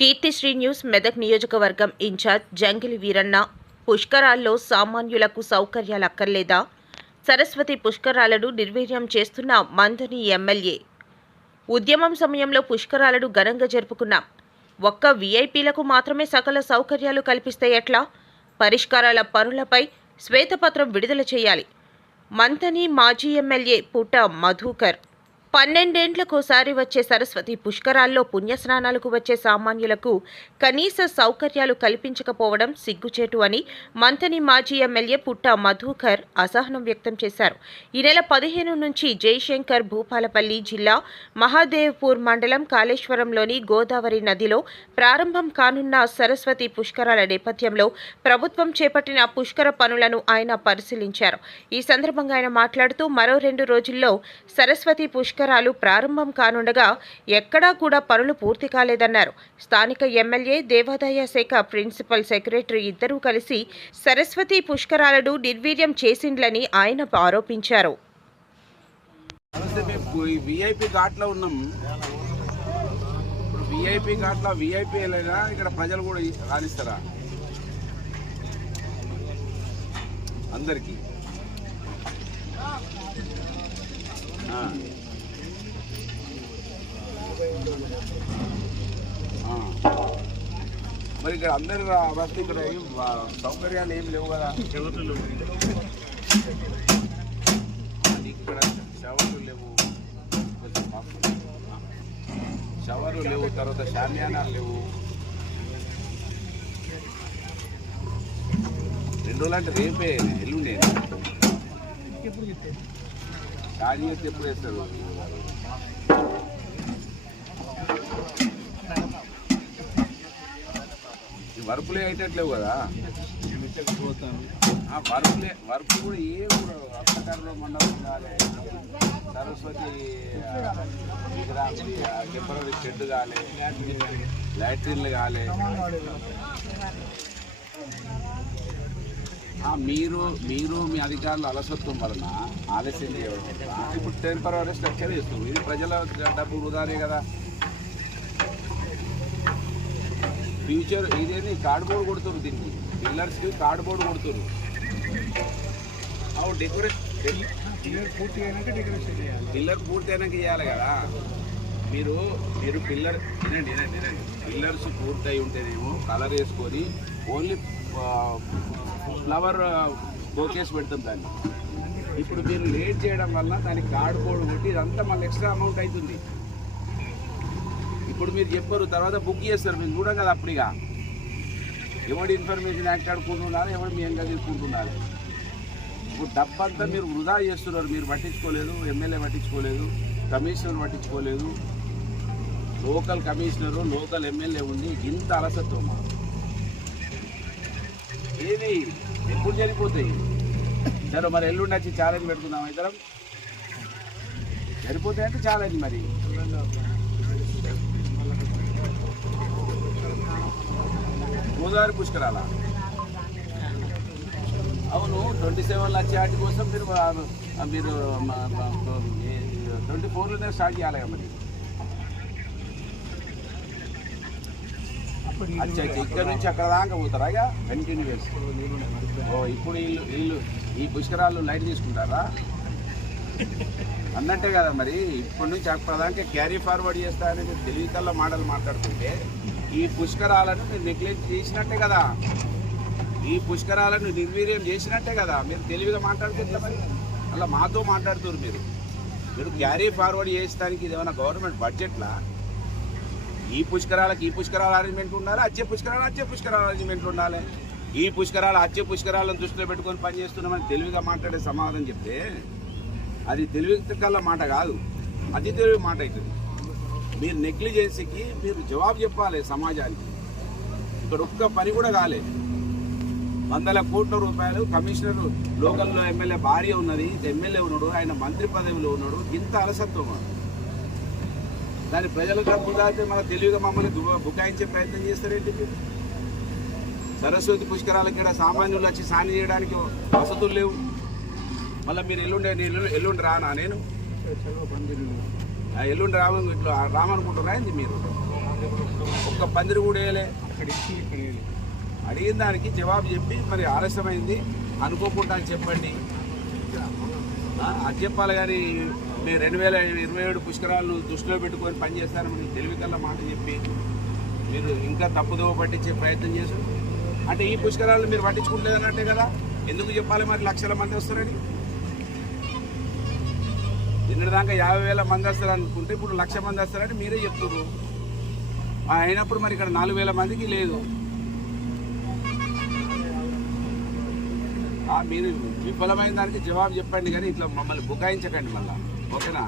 Keerthisri news Medak నియోజకవర్గం incharge జంగిలి Veeranna పుష్కరాల్లో సామాన్యులకు సౌకర్యాలు అక్కర్లేదా? సరస్వతి పుష్కరాలను నిర్వీర్యం చేస్తున్న మందని ఎమ్మెల్యే. ఉద్యమం సమయంలో పుష్కరాలను ఘనంగా జరుపుకున్నాం ఒక్క వీఐపీలకు మాత్రమే సకల సౌకర్యాలు కల్పిస్తే ఎట్లా? పరిష్కారాల పనులపై శ్వేతపత్రం విడుదల చేయాలి. మంతని మాజీ ఎమ్మెల్యే పుట మధుకర్ పన్నెండేండ్లకోసారి వచ్చే సరస్వతి పుష్కరాల్లో పుణ్యస్నానాలకు వచ్చే సామాన్యులకు కనీస సౌకర్యాలు కల్పించకపోవడం సిగ్గుచేటు అని మంతని మాజీ ఎమ్మెల్యే పుట్ట మధుకర్ అసహనం వ్యక్తం చేశారు. ఈ నెల పదిహేను నుంచి జయశంకర్ భూపాలపల్లి జిల్లా మహాదేవ్పూర్ మండలం కాళేశ్వరంలోని గోదావరి నదిలో ప్రారంభం కానున్న సరస్వతి పుష్కరాల నేపథ్యంలో ప్రభుత్వం చేపట్టిన పుష్కర పనులను ఆయన పరిశీలించారు. ఈ సందర్భంగా ఆయన మాట్లాడుతూ మరో రెండు రోజుల్లో సరస్వతి పుష్కర పుష్కరాలు ప్రారంభం కానుండగా ఎక్కడా కూడా పనులు పూర్తి కాలేదన్నారు. స్థానిక ఎమ్మెల్యే దేవాదాయ శాఖ ప్రిన్సిపల్ సెక్రటరీ ఇద్దరూ కలిసి సరస్వతి పుష్కరాలను నిర్వీర్యం చేసిండ్లని ఆయన ఆరోపించారు. నమస్తే విఐపి ఘాట్లో ఉన్నాం. ఇప్పుడు విఐపి ఘాట్లో విఐపి ఇక్కడ ప్రజలు కూడా రాణిస్తారా? అందరికీ. మరి ఇక్కడ అందరు వస్తే ఇక్కడ ఏం ఆ, సౌకర్యాలు ఏం లేవు కదా. ఇక్కడ షవర్లు లేవు. షవర్లు లేవు తర్వాత షామియానాలు లేవు. రెండు రోజులు అంటే రేపే ఎల్లుండే. అయితే ఎప్పుడు వేస్తారు? వర్పులే అయ్యేటట్లేవు కదా? ఆ వర్పులే వర్పు కూడా ఏ కూడా అప్పకారంలో మండలం కాలే సరస్వతి టెంపరీ షెడ్ కాలే లాట్రిన్లు కాలే. మీరు మీరు మీ అధికారులు అలసత్వం వలన ఆలస్యం చేయడం ఇప్పుడు టెంపరీ స్ట్రక్చర్ చేస్తుంది ఇది ప్రజల డబ్బు వృధానే కదా. ఫ్యూచర్ ఇదేంటి కార్డ్బోర్డ్ కొడుతున్నారు దీనికి పిల్లర్స్కి కార్డ్బోర్డ్ కొడుతున్నారు అవు డెకరేట్ పిల్లర్ పూర్తి అయినాక డెకరేషన్ చేయాలి. పిల్లర్ పూర్తి అయినాక చేయాలి కదా. మీరు మీరు పిల్లర్ వినండి వినండి వినండి. పిల్లర్స్ పూర్తి అయి ఉంటేనేమో కలర్ వేసుకొని ఓన్లీ ఫ్లవర్ బోకేస్ పెడతాం దాన్ని. ఇప్పుడు మీరు లేట్ చేయడం వల్ల దానికి కార్డ్బోర్డ్ కొట్టి ఇదంతా మళ్ళీ ఎక్స్ట్రా అమౌంట్ అవుతుంది. ఇప్పుడు మీరు చెప్పారు తర్వాత బుక్ చేస్తారు మీరు చూడం కదా అప్పుడుగా ఎవడు ఇన్ఫర్మేషన్ యాక్ట్ ఆడుకుంటున్నారు ఎవడు మీ ఎంగా తీసుకుంటున్నారు ఇప్పుడు డబ్బంతా మీరు వృధా చేస్తున్నారు మీరు పట్టించుకోలేదు ఎమ్మెల్యే పట్టించుకోలేదు కమిషనర్ పట్టించుకోలేదు. లోకల్ కమిషనరు లోకల్ ఎమ్మెల్యే ఉండి ఇంత అలసత్వం ఏది? ఎప్పుడు జరిగిపోతాయి? సరే మరి ఎల్లుండి వచ్చి ఛాలెంజ్ పెట్టుకుందాం ఇద్దరం. సరిపోతాయంటే ఛాలెంజ్ మరి. గోదావరి పుష్కరాల? అవును ట్వంటీ సెవెన్ వచ్చే వాటి కోసం మీరు మీరు ట్వంటీ ఫోర్లోనే స్టార్ట్ చేయాలి మరి. అచ్చా అచ్చా ఇక్కడ నుంచి అక్కడ దాకా పోతారా ఇక? కంటిన్యూస్ ఓ ఇప్పుడు వీళ్ళు వీళ్ళు ఈ పుష్కరాలు లైట్ తీసుకుంటారా? అన్నట్టే కదా మరి ఇప్పటి నుంచి అక్కడ దాకా క్యారీ ఫార్వర్డ్ చేస్తా అనేది తెలివికల్లా మాటలు మాట్లాడుతుంటే ఈ పుష్కరాలను మీరు నెగ్లెక్ట్ చేసినట్టే కదా. ఈ పుష్కరాలను నిర్వీర్యం చేసినట్టే కదా. మీరు తెలివిగా మాట్లాడుతున్నా మరి? అలా మాతో మాట్లాడుతున్నారు మీరు. మీరు క్యారీ ఫార్వర్డ్ చేసడానికి ఏమైనా గవర్నమెంట్ బడ్జెట్లా ఈ పుష్కరాలకు ఈ పుష్కరాల అరేంజ్మెంట్ ఉండాలి? అచ్చే పుష్కరాలు అచ్చే పుష్కరాల అరేంజ్మెంట్ ఉండాలి? ఈ పుష్కరాలు అచ్చే పుష్కరాలను దృష్టిలో పెట్టుకొని పనిచేస్తున్నామని తెలివిగా మాట్లాడే సమాధానం చెప్తే అది తెలివి కల్లా మాట కాదు. అతి తెలివి మాట అవుతుంది మీరు నెగ్లిజెన్సీకి మీరు జవాబు చెప్పాలి సమాజానికి. ఇక్కడ ఒక్క పని కూడా కాలే. వందల కోట్ల రూపాయలు కమిషనర్ లోకల్లో ఎమ్మెల్యే భార్య ఉన్నది ఎమ్మెల్యే ఉన్నాడు ఆయన మంత్రి పదవిలో ఉన్నాడు ఇంత అలసత్వం దాని ప్రజలకు డబ్బు దాటితే మన తెలివిగా మమ్మల్ని బుకాయించే ప్రయత్నం చేస్తారేంటి సరస్వతి పుష్కరాలకి ఇక్కడ సామాన్యులు వచ్చి సాని చేయడానికి వసతులు లేవు. మళ్ళీ మీరు ఎల్లుండి నేను ఎల్లుండి రానా? నేను? ఎల్లుండి రామ ఇట్లా రామనుకుంటున్నా ఏంది మీరు? ఒక ఒక్క పందిరి కూడా వేయలే. అక్కడ ఇచ్చి ఇక్కడ అడిగిన దానికి జవాబు చెప్పి మరి ఆలస్యమైంది. అనుకోకుండా అని చెప్పండి అది చెప్పాలి కానీ మీరు రెండు వేల ఇరవై ఏడు పుష్కరాలను దృష్టిలో పెట్టుకొని పనిచేస్తారని మీకు తెలివి కల్లా మాట చెప్పి మీరు ఇంకా తప్పుదోవ పట్టించే ప్రయత్నం చేశారు? అంటే ఈ పుష్కరాలను మీరు పట్టించుకుంటలేదన్నట్టే కదా? ఎందుకు చెప్పాలి మరి లక్షల మంది వస్తారని? నిన్నటిదాకా యాభై వేల మంది వస్తారు అనుకుంటే ఇప్పుడు లక్ష మంది వస్తారంటే మీరే చెప్తున్నారు అయినప్పుడు మరి ఇక్కడ నాలుగు వేల మందికి లేదు. మీరు విఫలమైన దానికి జవాబు చెప్పండి కానీ ఇట్లా మమ్మల్ని బుకాయించకండి మళ్ళీ. ఓకేనా?